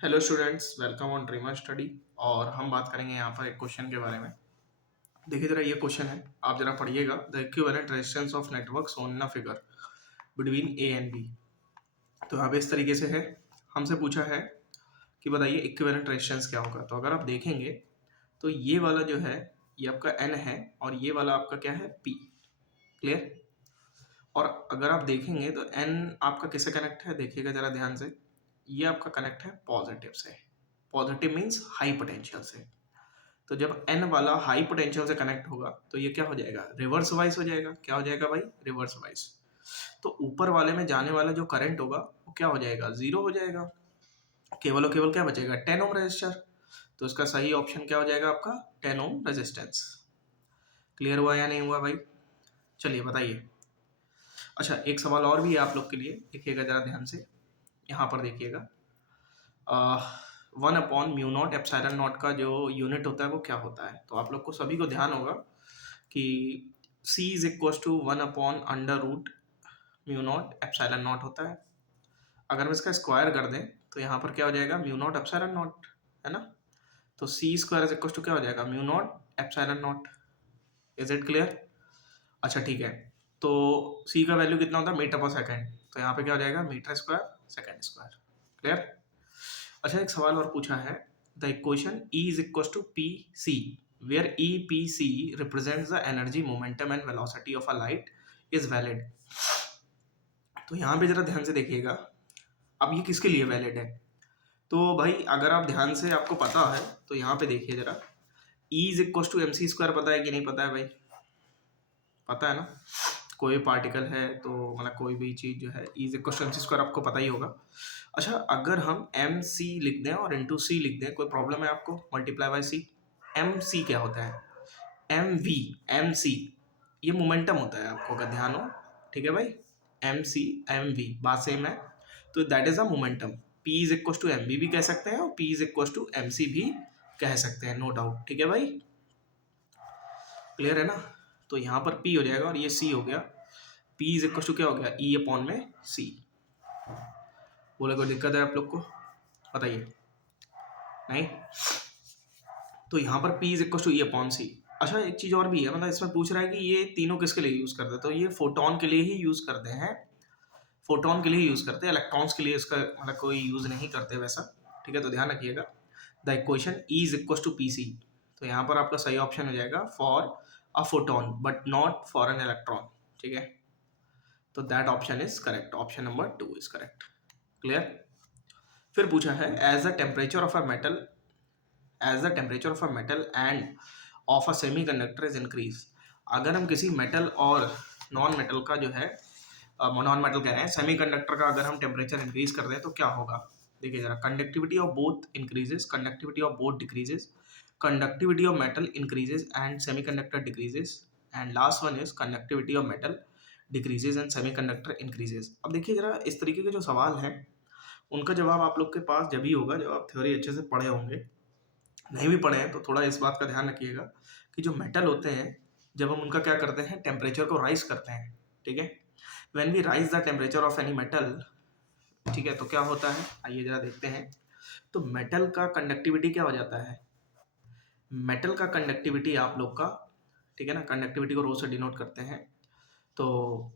Hello students, welcome on dreamer study. और हम बात करेंगे यहाँ पर एक क्वेश्चन के बारे में। देखिए जरा, ये क्वेश्चन है, आप जरा पढ़िएगा। The equivalent resistance of network shown in a figure between A and B. तो यहाँ पे इस तरीके से है, हमसे पूछा है कि बताइए इक्विवेलेंट रेजिस्टेंस क्या होगा। तो अगर आप देखेंगे तो ये वाला जो है ये आपका एन है और ये वाला आपका क्या है, पी। क्लियर। और अगर आप देखेंगे तो एन आपका किससे कनेक्ट है, देखिएगा जरा ध्यान से। ये आपका कनेक्ट है पॉजिटिव से। पॉजिटिव मीन्स हाई पोटेंशियल से। तो जब एन वाला हाई पोटेंशियल से कनेक्ट होगा तो ये क्या हो जाएगा, रिवर्स वाइज हो जाएगा। क्या हो जाएगा भाई, रिवर्स वाइज। तो ऊपर वाले में जाने वाला जो करंट होगा वो क्या हो जाएगा, जीरो हो जाएगा। केवल और केवल क्या बचेगा, 10 ओम रेजिस्टर। तो इसका सही ऑप्शन क्या हो जाएगा आपका, 10 ओम रेजिस्टेंस। क्लियर हुआ या नहीं हुआ भाई? चलिए बताइए। अच्छा, एक सवाल और भी है आप लोग के लिए, देखिएगा जरा ध्यान से। यहाँ पर देखिएगा, 1/म्यू नॉट एप्सिलॉन नॉट का जो यूनिट होता है वो क्या होता है। तो आप लोग को सभी को ध्यान होगा कि C इज इक्वल टू 1/√म्यू नॉट एप्सिलॉन नॉट होता है। अगर हम इसका स्क्वायर कर दें तो यहाँ पर क्या हो जाएगा, म्यू नॉट एप्सिलॉन नॉट, है ना। तो सी स्क्वायर इज इक्वल टू क्या हो जाएगा, mu naught epsilon not. Is it clear? अच्छा ठीक है। तो C का वैल्यू कितना होता है, मीटर पर सेकेंड। तो यहाँ पे क्या हो जाएगा, metre square second square. Clear. अच्छा, एक सवाल और पूछा है। The equation E is equal to P C where E P C represents the energy momentum and velocity of a light is valid. तो यहाँ पे जरा ध्यान से देखिएगा, अब ये किसके लिए वैलिड है। तो भाई अगर आप ध्यान से, आपको पता है तो यहाँ पे देखिए जरा, E is equal to M C square पता है कि नहीं पता है भाई? पता है ना। कोई पार्टिकल है तो मतलब कोई भी चीज़ जो है, E is equal to M C square आपको पता ही होगा। अच्छा, अगर हम एम सी लिख दें और इंटू सी लिख दें, कोई प्रॉब्लम है आपको? Multiply by C. M C क्या होता है, एम वी। एम सी ये मोमेंटम होता है, आपको अगर ध्यान हो। ठीक है भाई, एम सी एम वी बात सेम है। तो that is a momentum. P is equal to M V भी कह सकते हैं और P is equal to M C भी कह सकते हैं, नो डाउट। ठीक है भाई, क्लियर है ना। तो यहाँ पर पी हो जाएगा और ये सी हो गया। पी इज इक्वल टू क्या हो गया, ई अपॉन में सी। बोले कोई दिक्कत है आप लोग को, बताइए। नहीं। तो यहाँ पर P is equal to E upon C. अच्छा, एक चीज़ और भी है, मतलब इसमें पूछ रहा है कि ये तीनों किसके लिए यूज़ करते हैं। तो ये फोटोन के लिए ही यूज़ करते हैं, फोटोन के लिए ही यूज़ करते हैं, इलेक्ट्रॉन्स के लिए इसका मतलब कोई यूज़ नहीं करते वैसा। ठीक है, तो ध्यान रखिएगा। The equation E is equal to P C. तो यहाँ पर आपका सही ऑप्शन हो जाएगा for a photon but not for an electron. ठीक है, तो that option is correct, option number 2 is correct. Clear. फिर पूछा है, as the temperature of a metal, as the temperature of a metal and of a semiconductor is increase. अगर हम किसी metal और नॉन मेटल का जो है, नॉन मेटल कह रहे हैं, सेमी कंडक्टर का अगर हम टेम्परेचर इंक्रीज कर दें तो क्या होगा। देखिए जरा, conductivity of both increases, conductivity of both decreases, conductivity of metal increases and semi conductor decreases, and last one is conductivity of metal decreases and semi conductor increases. अब देखिए जरा, इस तरीके के जो सवाल हैं उनका जवाब आप लोग के पास जब ही होगा जब आप थ्योरी अच्छे से पढ़े होंगे। नहीं भी पढ़े हैं तो थोड़ा इस बात का ध्यान रखिएगा कि जो मेटल होते हैं, जब हम उनका क्या करते हैं, टेम्परेचर को राइज करते हैं। ठीक है, when we rise the temperature of any metal, ठीक है, तो क्या होता है, आइए जरा देखते हैं। तो मेटल का कंडक्टिविटी क्या हो जाता है, मेटल का कंडक्टिविटी आप लोग का, ठीक है ना, कंडक्टिविटी को रो से डिनोट करते हैं। तो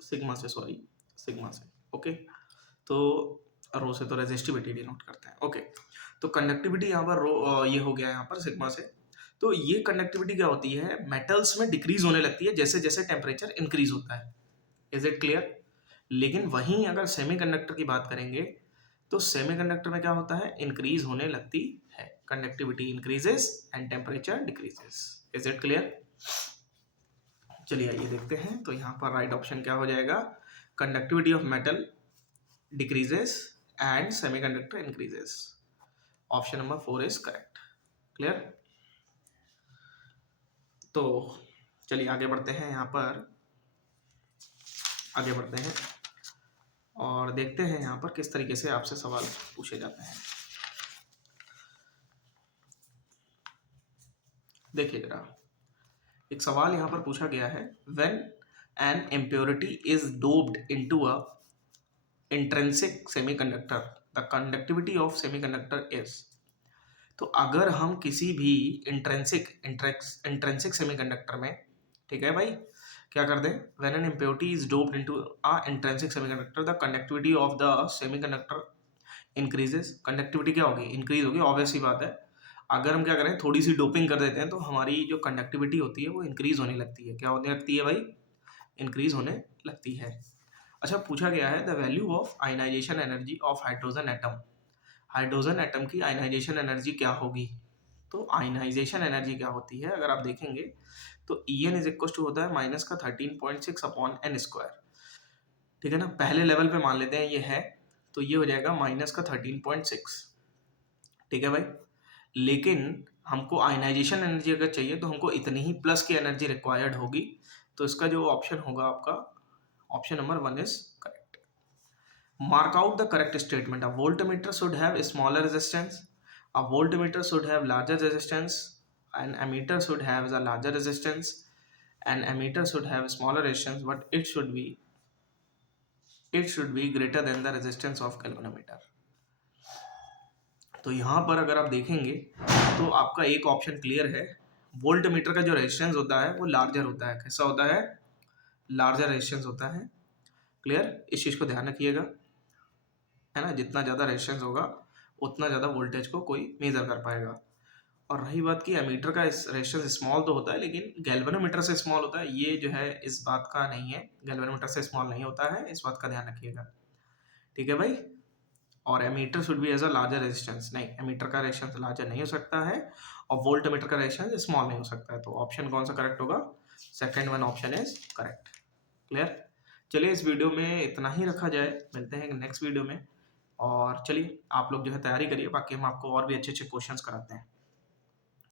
सिग्मा से, सॉरी, सिग्मा से। ओके, तो रो से तो रेजिस्टिविटी डिनोट करते हैं। ओके, तो कंडक्टिविटी यहाँ पर रो, ये हो गया यहाँ पर सिग्मा से। तो ये कंडक्टिविटी क्या होती है, मेटल्स में डिक्रीज होने लगती है जैसे जैसे टेम्परेचर इंक्रीज होता है। Is it clear? लेकिन वहीं अगर सेमीकंडक्टर की बात करेंगे तो सेमीकंडक्टर में क्या होता है, इंक्रीज होने लगती है, conductivity increases and temperature decreases. Is it clear? चलिए आइए देखते हैं। तो यहाँ पर राइट ऑप्शन क्या हो जाएगा, conductivity of metal decreases and semiconductor increases. Option number 4 is correct. Clear. तो चलिए आगे बढ़ते हैं, यहाँ पर आगे बढ़ते हैं और देखते हैं यहाँ पर किस तरीके से आपसे सवाल पूछे जाते हैं। देखिए जरा, एक सवाल यहाँ पर पूछा गया है, when an impurity is doped into a intrinsic semiconductor, the conductivity of semiconductor is. तो अगर हम किसी भी इंट्रिंसिक सेमीकंडक्टर में, ठीक है भाई, क्या कर दें, when an impurity is doped into a intrinsic semiconductor the conductivity of the semiconductor increases. Conductivity क्या होगी, इंक्रीज होगी, ऑब्वियस सी बात है। अगर हम क्या करें, थोड़ी सी डोपिंग कर देते हैं तो हमारी जो कंडक्टिविटी होती है वो इंक्रीज होने लगती है। क्या होने लगती है भाई, इंक्रीज होने लगती है। अच्छा, पूछा गया है the value of ionisation energy of hydrogen atom. Hydrogen atom की आयनाइजेशन एनर्जी क्या होगी। तो आयनाइजेशन एनर्जी क्या होती है, अगर आप देखेंगे तो E N is equal to होता है माइनस का 13.6 अपॉन एन स्क्वायर। ठीक है ना, पहले लेवल पे मान लेते हैं ये है, तो ये हो जाएगा माइनस का 13.6। ठीक है भाई, लेकिन हमको आयनाइजेशन एनर्जी अगर चाहिए तो हमको इतनी ही प्लस की एनर्जी रिक्वायर्ड होगी। तो इसका जो ऑप्शन होगा आपका, option number 1 is correct. Mark out the correct statement. A voltmeter should have smaller resistance, a voltmeter should have larger resistance, an ammeter should have a larger resistance, an ammeter should have a smaller resistance, but it should be greater than the resistance of galvanometer। तो यहाँ पर अगर आप देखेंगे तो आपका एक option clear है, वोल्ट मीटर का जो रेजिस्टेंस होता है वो लार्जर होता है। कैसा होता है, लार्जर रेजिस्टेंस होता है। क्लियर, इस चीज़ को ध्यान रखिएगा, है ना, जितना ज़्यादा रेजिस्टेंस होगा उतना ज़्यादा वोल्टेज को कोई मेजर कर पाएगा। और रही बात की एमीटर का रेजिस्टेंस स्मॉल तो होता है लेकिन गैल्वेनोमीटर से स्मॉल होता है, ये जो है इस बात का नहीं है, गैल्वेनोमीटर से स्मॉल नहीं होता है, इस बात का ध्यान रखिएगा। ठीक है भाई, और ammeter should be as a larger resistance, नहीं, एमीटर का रेजिस्टेंस लार्जर नहीं हो सकता है और वोल्ट मीटर का रेजिस्टेंस स्मॉल नहीं हो सकता है। तो ऑप्शन कौन सा करेक्ट होगा, second one option is correct. Clear, चलिए इस वीडियो में इतना ही रखा जाए, मिलते हैं नेक्स्ट वीडियो में। और चलिए आप लोग जो है तैयारी करिए, बाकी हम आपको और भी अच्छे अच्छे क्वेश्चंस कराते हैं।